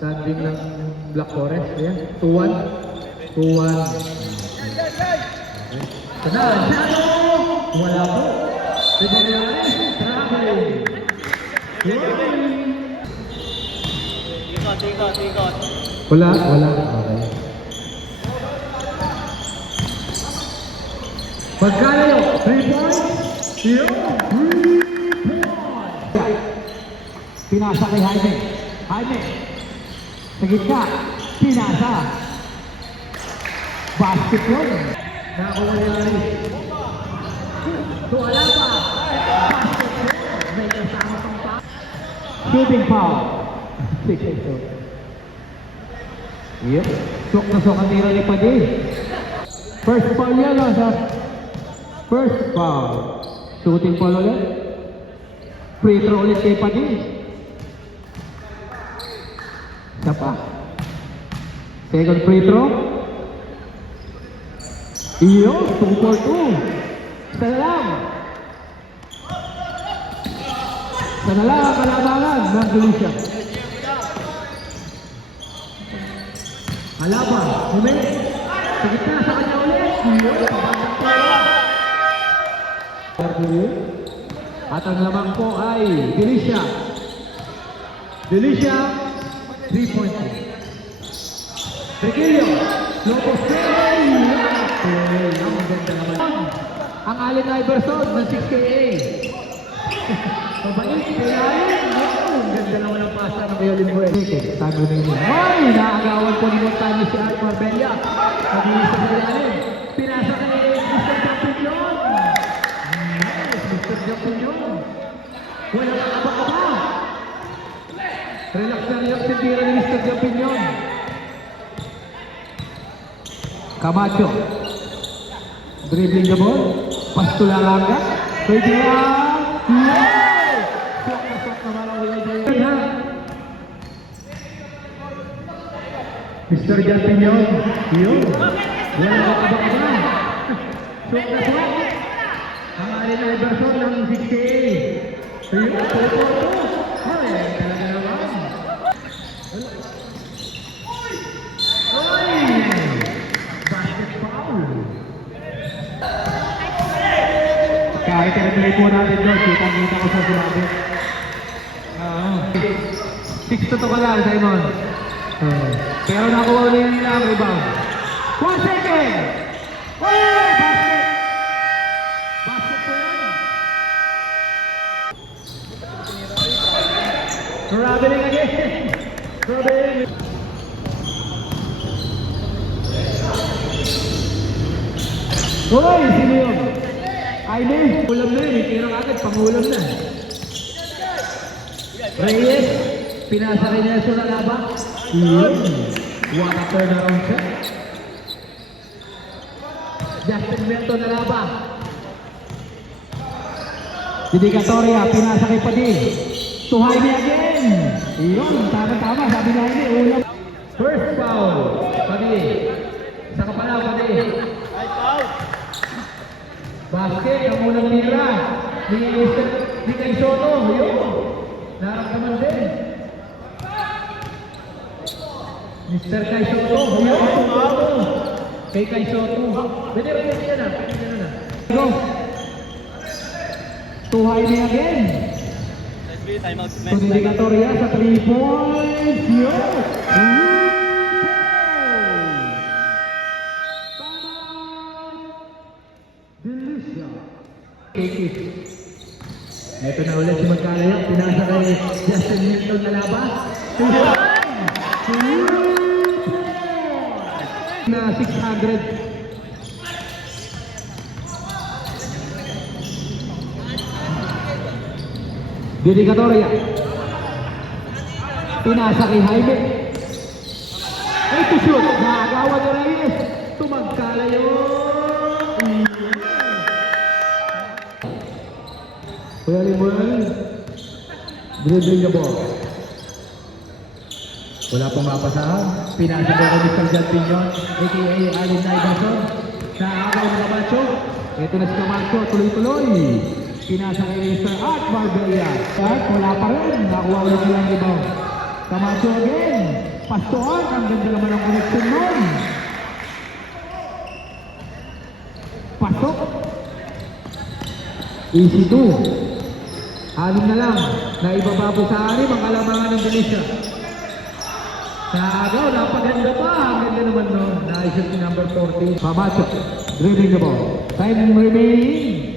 Standing ng Black Forest. Ayan. 2-1. 2-1. Sana. Wala po. Ikot. Wala. Okay. Pagkalayo. 3 points. 3 points. Pinasa kay Jaime. Sa gitna. Pinasa. Basket yun. Nakakuha niya rin. Wala pa. Basket yun. May kasama pang pa. Shooting foul. 6-8. Yep. Sok na sok ang tira ni Padi. First foul yan, sir. First foul. Shooting foul ulit. Free throw ulit kay Padi. Isa pa. Second free throw. Iyo, 2-4-2. Isa na lang ang kalabangan ng Galicia. Halaban, Jimenez. Sa gitna sa kanya ulit. Iyo, at ang lamang po ay Galicia. 3 points. Requillo. Lopez. Ang ganda naman. Ang Allen Iverson ng 6KA. Mabait. Ang ganda naman ang pasa ng Violin Bues. Time remaining. Ay! Naagawan po ni Montano si Art Marbella. Nabilis sa ilalim. Pinasa kay Mr. Jampillon. Nice, Mr. Jampillon. Wala ka ba? Relax yung tira ni Mr. Jampillon. Camacho. Dribbling the ball. Pastulalaga. Pwede lang. Sok naman ang Wilay. Mr. Jampillon. Yun. Wala ka ba? Sok na sok. Ang Allen Iverson ng 6K. Ayun, 4-4-2. Ay, talaga naman. Ay! Basket foul. Kahit i-replay po natin doon, kita ko sa sinabi. 6-2 ka lang, Simon. Pero nakuha ulit nila ang rebound. 1 second! Oh! Basket! Basket po yan. Traveling again. Traveling. Hoy! Sino yun? Aine! Ulam na yun. Tirang agad. Pangulam na. Reyes. Pinasa kay Nelson Alaba. Yun. What a turnaround shot. Justin Melton Alaba. Dedicatoria. Pinasa kay Padil. To Jaime again! Yun. Tama-tama. Sabi na Jaime. Ulam. First foul. Padilla. Sa kapalaw, Padilla. Basket. Ang unang tira. Ni kay Soto. Yun. Naramdaman din. Mr. Kai Soto. Yun. Kay Soto. Pwede rin yan na. Go! To Jaime again! To Dedicatoria sa 3 points! Yun! Delicia! Ito na ulit si Magkalayo. Pinasa kay Justin Milton na laba. Na 600. Dedicatoria. Pinasa kay Jaime. Ay, to shoot. Nakagawa ni Reyes. Tumagkalayo. Kuya Limuel. Dribbling the ball. Wala pong mapasahan. Pinasa ko kay Mr. Jampillon. A.K.A. Allen Iverson. Naagaw ng Camacho. Ito na si Camacho. Tuloy-tuloy. Pinasa kay Mr. Art Marbella. At wala pa rin. Nakuha ulit nilang rebound. Camacho again. Pastuhan, ang ganda naman ang connection nun. Pasok. Easy 2. Anim na lang. Naibababo sa anim ang kalamangan ng Delicia. Sa agaw, napaganda pa. Ang ganda naman nun. Naisip si number 14. Pamacho. Dribbling the ball. Time remaining.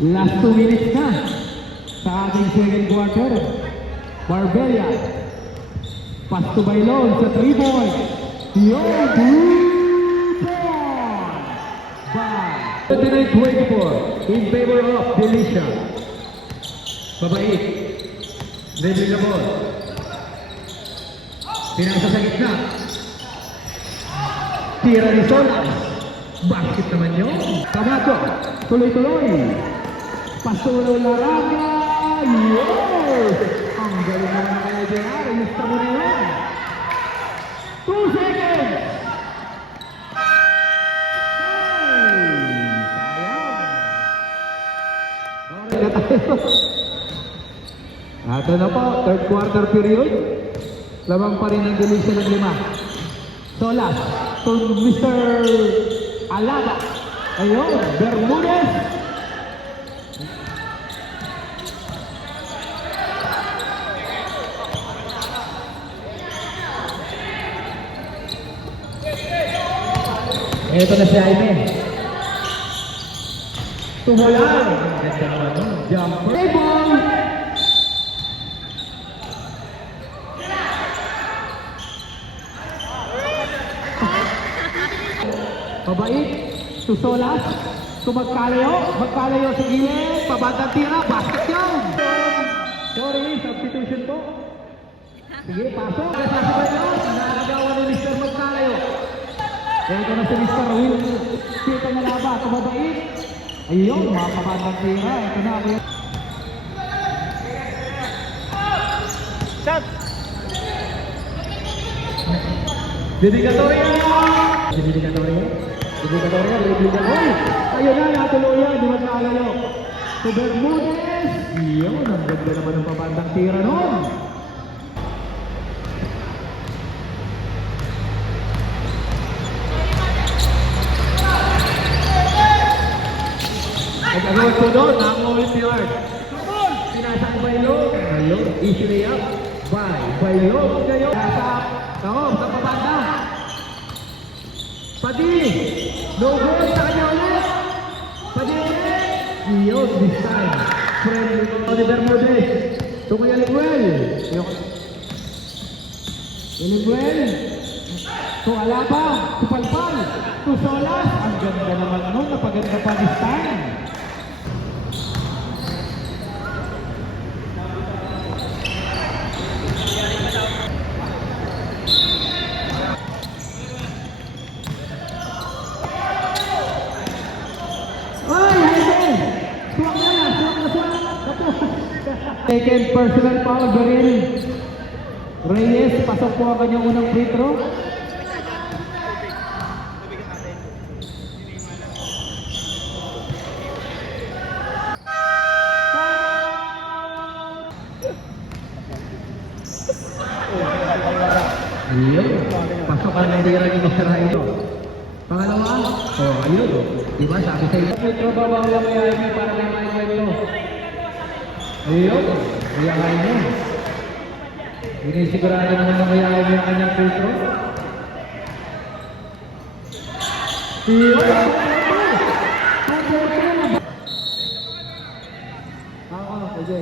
Last 2 minutes na sa ating second quarter. Marbella. Pass to Bailon sa 3 point. Yo, 2 point. By 29-24 in favor of Delicia. Babait. Dribbling the ball. Pinasa sa gitna. Tira ni Solas. Basket naman yun. Camacho. Tuloy-tuloy. Pasulo Laraga. Yes! Ang galing naman ng kaya JR. Yusta mo na yun. 2 seconds. Ay, sayang. Okay na tayo. Ito na po, third quarter period. Lamang pa rin ang Delicia ng 5. Solas to Mr. Alaga. Ayun, Bermudez. Ito na si Jaime. Tumulan. Ganda naman nun. Jumper. Table. Pabait. To Solas. To Magkalayo. Magkalayo sa gilid. Pabandang tira. Basket yun. Sorry, substitution po. Sige, pasok. Kasasabay yun. Nakagawa ni Mr. Magkalayo. Ito na si Mr. Will. Kita na laba. Tumabait. Ayun, mga pabandang tira. Ito na ako. Shot! Dedicatoria! Dedicatoria? Dedicatoria, Dedicatoria. Ayun na, natuluyan. Di magkalayo. To Bermudez. Yun, ang ganda naman ng pabandang tira nun. Nag-agawad ko doon, nakakulit si Art. Pinasa ang Bailog. Ayun, easy layup. Bailog kayo. Nasa, sa pabanda. Padi. No goal sa kanya ulit. Padi ulit. Yun, this time. Friendly ni Bermudez. Tumay Aliguel. Aliguel. To Alaba. To Palpal. To Solas. Ang ganda naman nun. Napaganda pa this time. Second personal foul, Beril Reyes, pasok po ang kanyang unang free throw. Ayun, pasok ang nandira ni Mr. Raito. Pangalawa, ayun, diba sabi sa iyo, may trabaho ang lamayayami para may maikwento. Ayun, mayayain mo. Sinisigurado naman na mayayain mo yung kanyang free throw. Sige,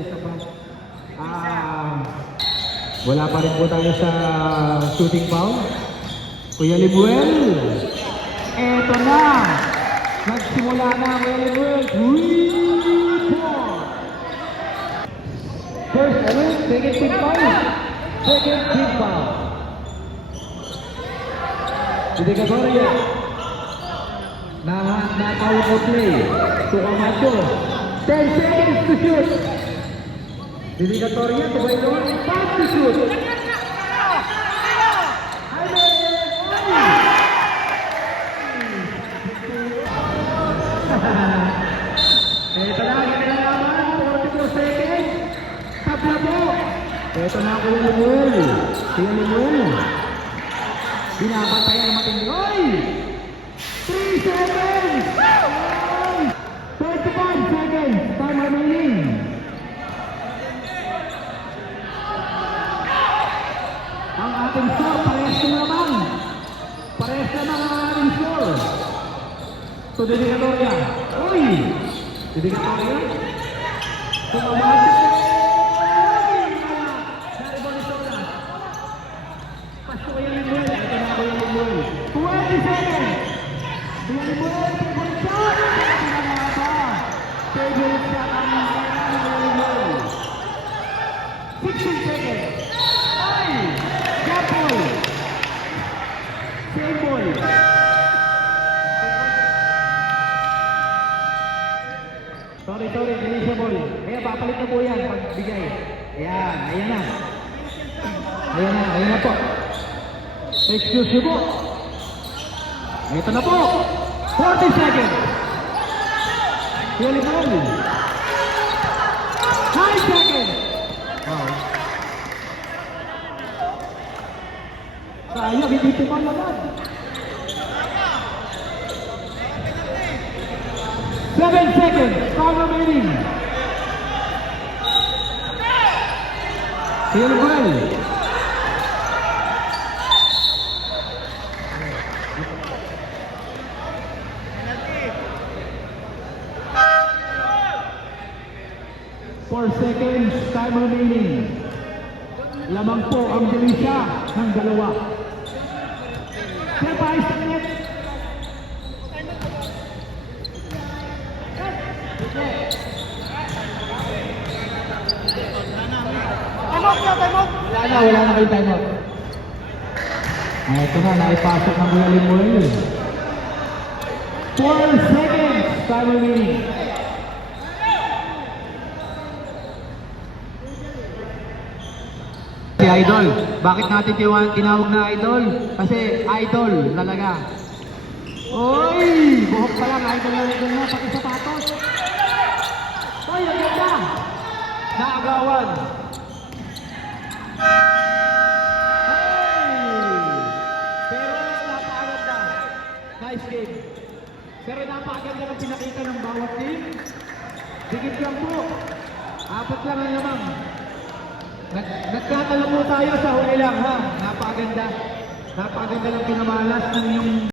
isa pa. Wala pa rin po tayo sa shooting foul. Kuya Libuel. Eto na. Nagsimula na Kuya Libuel. 3-point. First, second team foul. Second team foul. Dedicatoria. Na-foul po play. To Camacho. 10 seconds to shoot. Dedicatoria to Bailon. 5 to shoot. Ito na, ginalaman. 44 seconds. Tabla po. Ito na ako yung Binabantayan ng matindi. Oy! 3 seconds! Oy! 25 seconds! Time remaining. Ang ating score, parehas na naman. Parehas naman ang ating score. So, Dedicatoria. Uy! Dedicatoria. Tumamahal siya. Dari Bonisola. Pasok ko yung Limuel. Ito na ako yung Limuel. 20 seconds. Yung Limuel. Favorite shot. Pinangaba. Favorite shot ang kailangan ng Limuel. 16 seconds. Ay! Jump ball. Same ball. Sorry, hindi siya ball. Kaya papalit na po yan pag bigay. Ayan, ayan na. Ayan na po. Excuse me po. Ito na po. 40 seconds. Yuli ball. 5 seconds. Wow. Sayang, hindi tumalaman. 7 seconds. Time remaining. Yuli ball. Seconds, time remaining. Lamang po ang Delisha ng dalawa. Siya pa ay sakit. Wala na kayo time out. Ito na, naipasok ng Kuya Limuel. 4 seconds, time remaining. Si Idol. Bakit natin tinawag na Idol? Kasi Idol talaga. Oy! Buhok pa lang. Idol na. Pati sapatos. Oy! Ang ganda! Naagawan. Pero napakaganda. Nice game. Pero napakaganda ng pinakita ng bawat team. Dikit lang po. 4 lang ang lamang. Nagkatalo po tayo sa huli lang ha. Napakaganda. Napakaganda ng pinamalas ng inyong